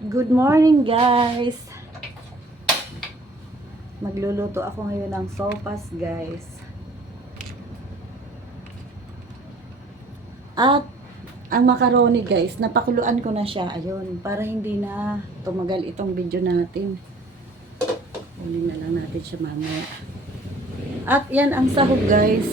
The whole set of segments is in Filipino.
Good morning guys. Magluluto ako ngayon ng sopas guys. At ang macaroni guys, napakuluan ko na siya. Ayun, para hindi na tumagal itong video natin. Ulit na lang natin siya mamaya. At yan ang sahog guys.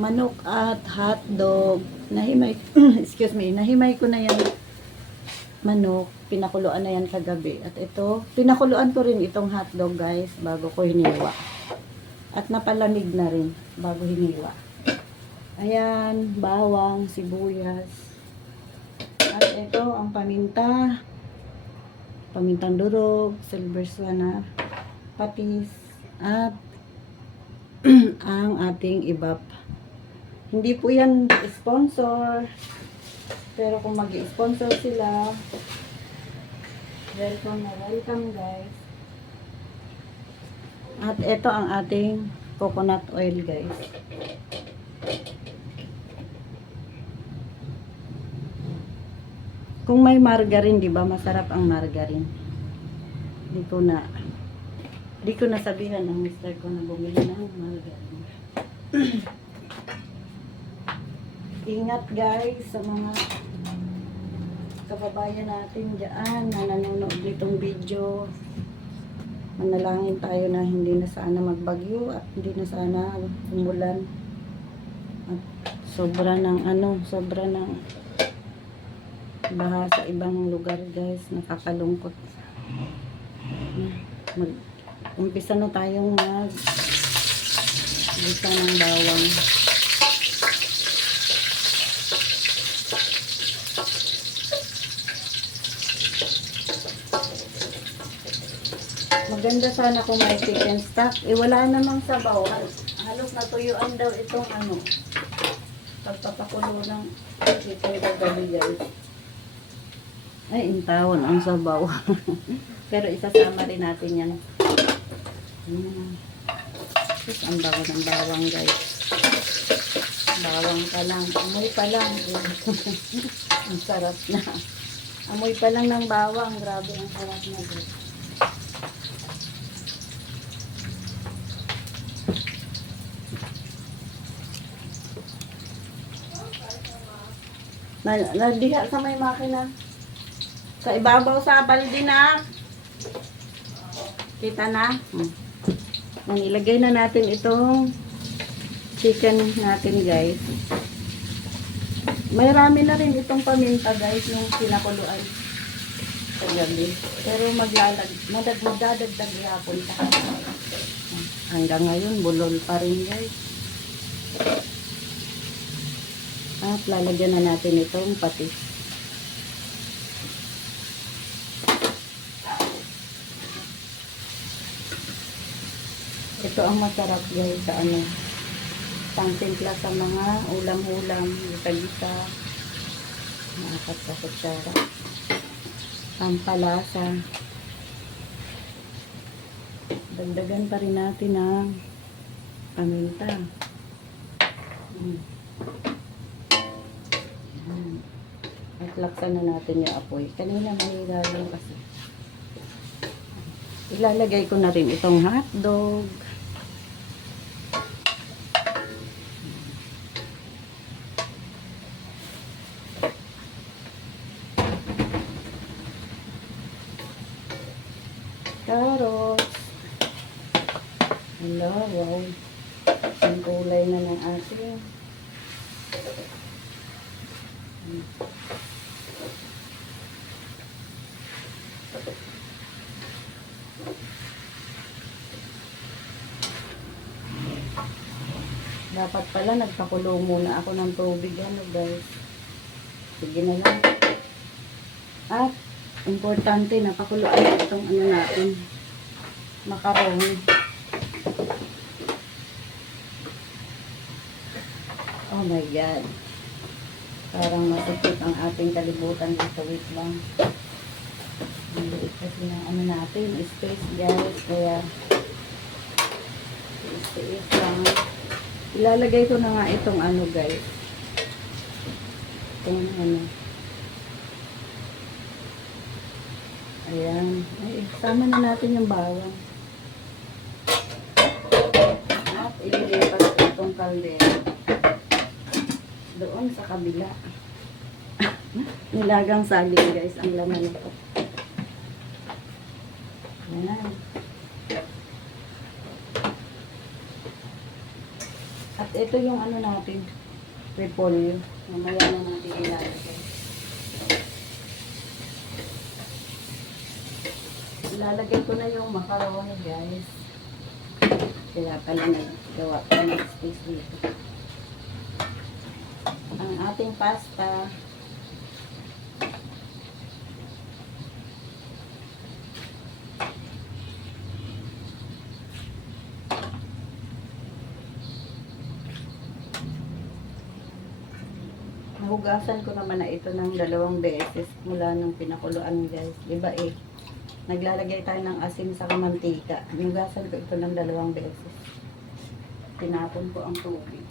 Manok at hotdog. Nahimay, excuse me, nahimay ko na yan manok, pinakuluan na yan kagabi. At ito, pinakuluan ko rin itong hotdog guys bago ko hiniwa. At napalamig na rin bago hiniwa. Ayan, bawang, sibuyas. At ito ang paminta. Pamintang durog, silver sana, patis, at ang ating ibap. Hindi po yan sponsor. Pero kung mag-sponsor sila, welcome na welcome guys. At ito ang ating coconut oil guys. Kung may margarine, 'di ba? Masarap ang margarine. Di ko na sabihan ang mister ko na bumili ng margarine. Ingat guys sa mga kababayan natin dyan na nanonood nitong video. Manalangin tayo na hindi na sana magbagyo at hindi na sana umulan. At sobra ng baha sa ibang lugar guys. Nakakalungkot. Umpisa na tayong gisa ng bawang. Maganda sana kung may chicken stock. Wala namang sabaw. Halos natuyuan daw itong pagpapakulo ng chicken kagabi guys. Ay, intawon ang sabaw. Pero isasama rin natin yan. Tapos ang bago ng bawang guys. Bawang pa lang. Amoy pa lang. Ang sarap na. Amoy pa lang ng bawang. Grabe ang sarap na guys. Nadiha sa may makina. Sa ibabaw sa balde na. Kita na. Ilagay na natin itong chicken natin guys. May rami na rin itong paminta guys nung pinakuluan kagabi. Pero magdadagdag yapon pa. Hanggang ngayon bulol pa rin guys. At lalagyan na natin itong patis. Ito ang masarap guys sa pangtimpla sa mga ulam-ulam, gita-gita, maapat sa kutsara. Pampalasa. Dagdagan pa rin natin ang paminta. At laksan na natin yung apoy. Kanina mahila lang kasi. Ilalagay ko na rin itong hotdog. Carrots. Hello, wow. Ang kulay na ng ating. Dapat pala nagpakulo muna ako ng tubig guys. Sige na lang. At importante napakuluan itong natin. Macaroni. Oh my god. Parang masakit ang ating kalibutan dito. Wait lang. Maliit kasi ng natin. Space guys. Kaya space lang. Ilalagay ko na nga itong guys. Itong Ayan. Ay, sama na natin yung bawang. At ililipat ko itong kaldero doon sa kabila. Nilagang saging guys, ang laman nito. Ayan. At ito yung ano natin, repolyo. Mamaya na natin ilalagay. Ilalagay ko na yung macaroni guys. Kaya pala nagawa ko ng space dito. Ang ating pasta. Nahugasan ko naman na ito ng 2 beses mula nung pinakuluan guys. Diba eh, naglalagay tayo ng asin sa mantika. Nahugasan ko ito ng 2 beses. Tinapon ko ang tubig.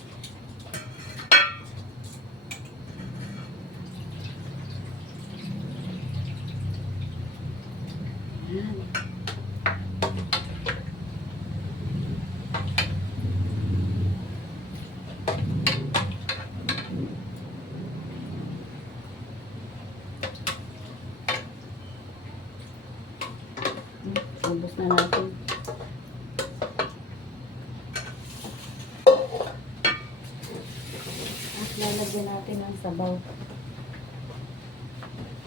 Ayan. Ubos na natin. At lalagyan natin ng sabaw.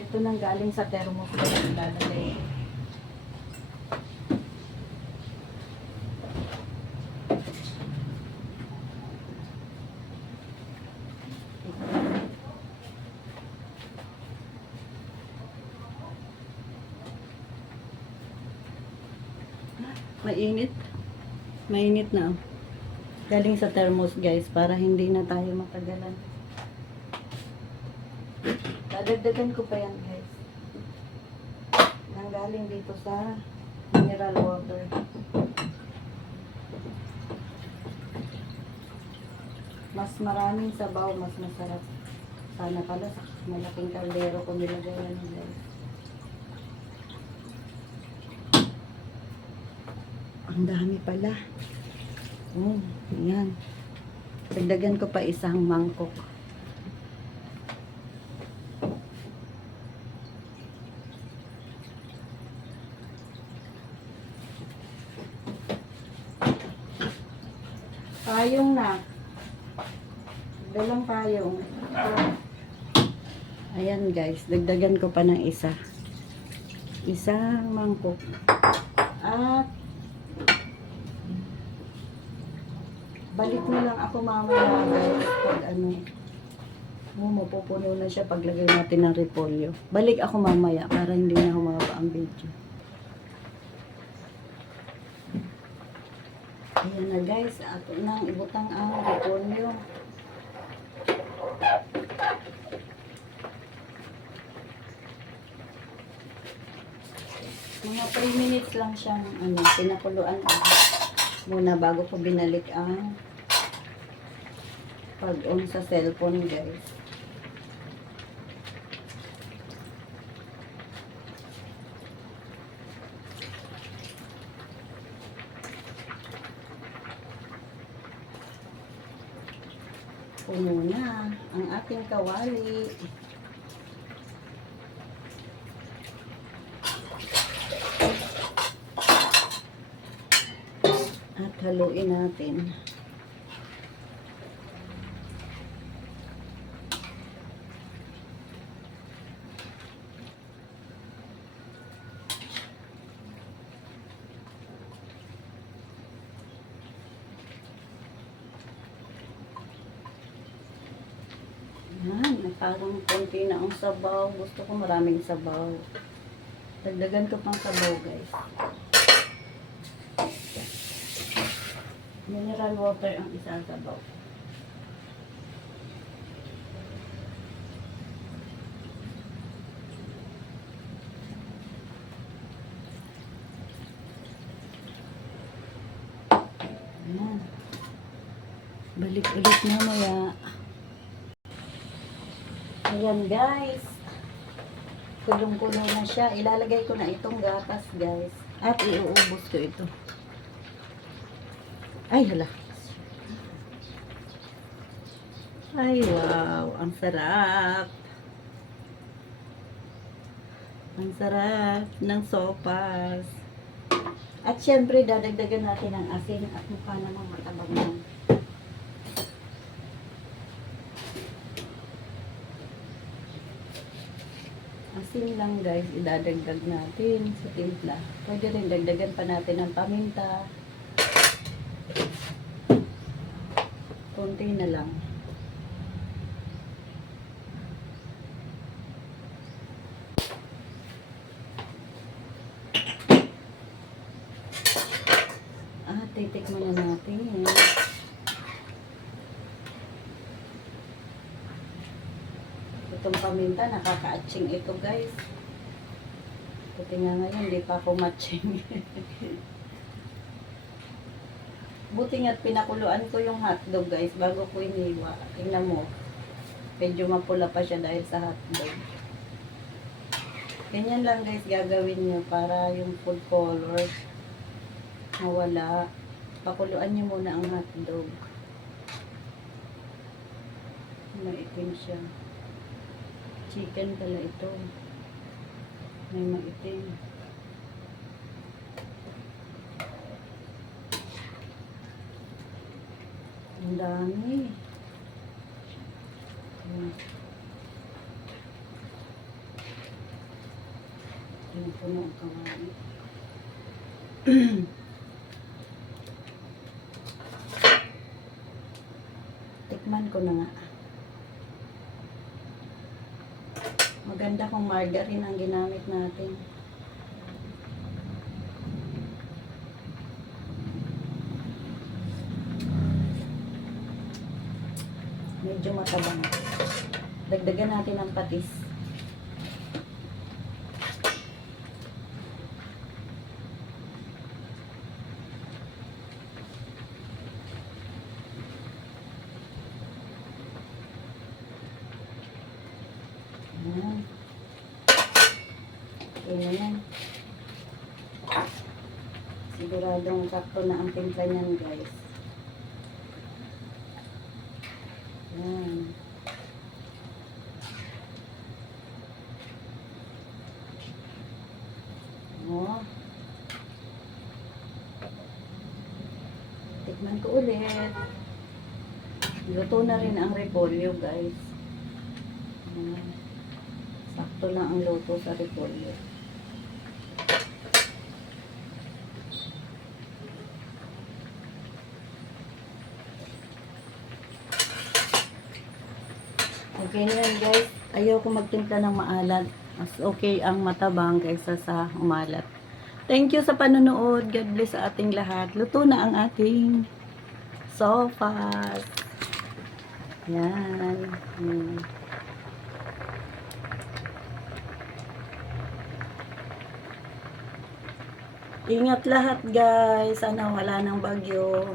Ito nang galing sa thermos ko. Lalagay. Mainit. Mainit na. Galing sa thermos guys para hindi na tayo matagalan. Dadagdagan ko pa yan guys. Nanggaling dito sa mineral water. Mas maraming sabaw, mas masarap. Sana pala sa malaking kaldero ko nilagay yan guys. Ang dami pala. Oh, yan. Dagdagan ko pa isang mangkok. Payong na. Dalang payong. Ayan guys, dagdagan ko pa ng isa. Isang mangkok. At balik na lang ako mamaya guys pag ano, mapupuno na siya paglagay natin ng repolyo. Balik ako mamaya para hindi na humaba ang video. Ayan na guys, ato nang ibutang ang repolyo. Mga 3 minutes lang siyang pinakuluan muna bago ko binalik ang pag-on sa cellphone guys. Puno na ang ating kawali. At haluin natin. Yan, parang konti na ang sabaw. Gusto ko maraming sabaw. Dagdagan ko pang sabaw guys. Mineral water ang isang sabaw. Ayan. Balik ulit mamaya. Ayan guys. kulong-kulo na siya. Ilalagay ko na itong gatas, guys. At iuubos ko ito. Ay, hala. Ay, wow. Ang sarap. Ang sarap ng sopas. At syempre, dadagdagan natin ang asin at mukha namang matabang yan. Asin lang guys, idadagdag natin sa timpla. Pwede rin dagdagan pa natin ng paminta. Konti na lang. Titikman na natin. Itong paminta, nakaka-atching ito guys. Buti nga ngayon, hindi pa ako matching. Buti nga't pinakuluan ko yung hotdog guys, bago ko iniwa. Tingnan mo, medyo mapula pa siya dahil sa hotdog. Ganyan lang guys gagawin nyo para yung food color mawala. Pakuluan nyo muna ang hotdog. Maitim siya. Chicken pala ito. May maitim. Ang dami. Puno ang kawali. Tikman ko na nga. Maganda kung margarine ang ginamit natin. Medyo matabang. Dagdagan natin ang patis. Ayan. Okay na yan. Siguradong sakto na ang timpla niyan guys. Ayan. Oh. Tikman ko ulit. Luto na rin ang repolyo guys. Ayan. Sakto lang ang luto sa repolyo. Okay na yan guys. Ayoko magtimpla ng maalat. Mas okay ang matabang kaysa sa umalat. Thank you sa panonood. God bless sa ating lahat. Luto na ang ating sopas. Yan. Ingat lahat guys. Sana wala ng bagyo.